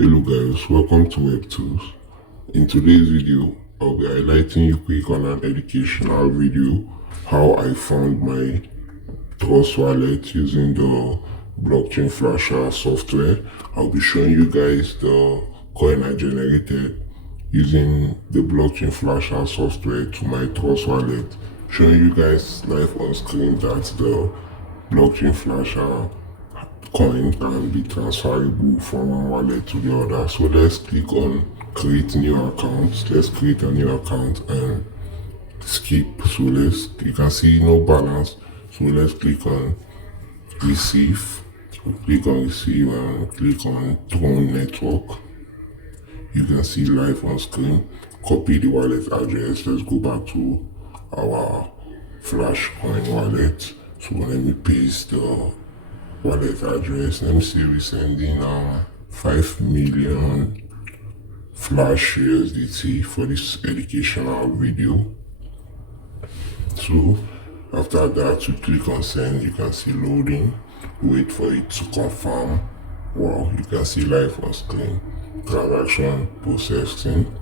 Hello guys, welcome to Web2s. In today's video, I'll be highlighting you quick on an educational video how I found my Trust wallet using the blockchain flasher software. I'll be showing you guys the coin I generated using the blockchain flasher software to my Trust wallet, showing you guys live on screen that the blockchain flasher coin can be transferable from one wallet to the other. So let's click on create new account. Let's create a new account and skip. So you can see no balance. So let's click on receive. So click on receive and click on Tron network. You can see live on screen. Copy the wallet address. Let's go back to our Flash coin wallet. So let me paste the wallet address. Let me see, we're sending 5 million Flash USDT for this educational video. So after that, you click on send. You can see loading. Wait for it to confirm. Wow, you can see live on screen. Transaction processing.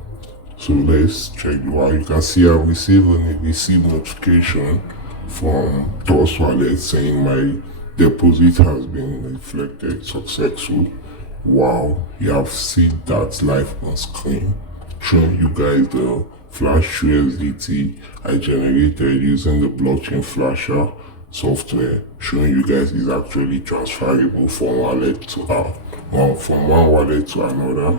So let's check the wallet. You can see I've received notification from Trust Wallet saying my deposit has been reflected successful. Wow, you have seen that live on screen, showing you guys the Flash USDT I generated using the blockchain flasher software, showing you guys is actually transferable from from one wallet to another.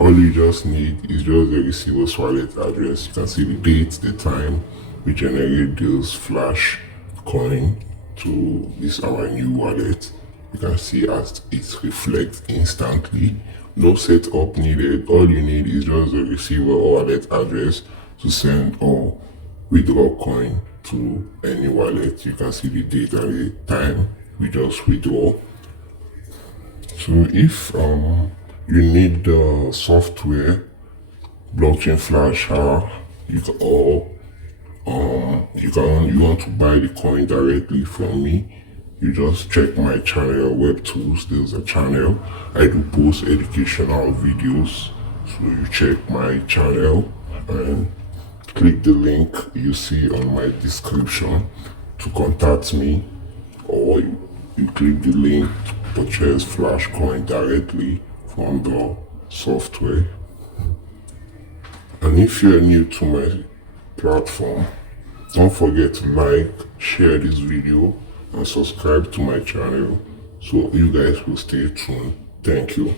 All you just need is just the receiver's wallet address. You can see the date, the time we generate those Flash coin to this our new wallet. You can see as it reflects instantly. No setup needed. All you need is just the receiver or wallet address to send or withdraw coin to any wallet. You can see the date and the time we just withdraw. So if you need the software blockchain flasher, you want to buy the coin directly from me, you just check my channel Web2s. There's a channel I do post educational videos, so you check my channel and click the link you see on my description to contact me, or you click the link to purchase Flash coin directly from the software. And if you're new to my platform, don't forget to like, share this video and subscribe to my channel so you guys will stay tuned. Thank you.